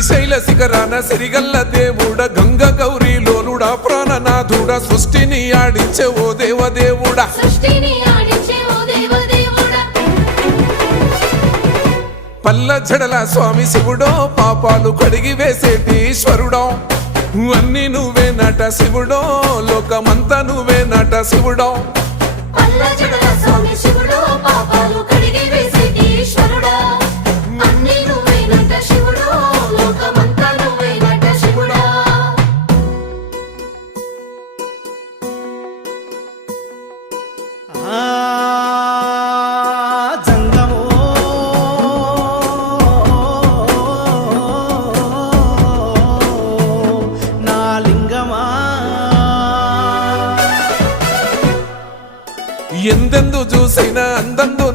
శ్రీశైల శిఖరాన సిరిగల్ల దేవుడ గంగ గౌరీ లోలుడా ప్రాణనాథుడ సృష్టిని ఆడించే ఓ దేవదేవుడా పల్ల జడల స్వామి శివుడో పాపాలు కడిగి వేసేటి ఈశ్వరుడో అన్ని నువ్వే నట శివుడో లోకమంతా నువ్వే నట శివుడో ఎందెందు చూసైనా అందందు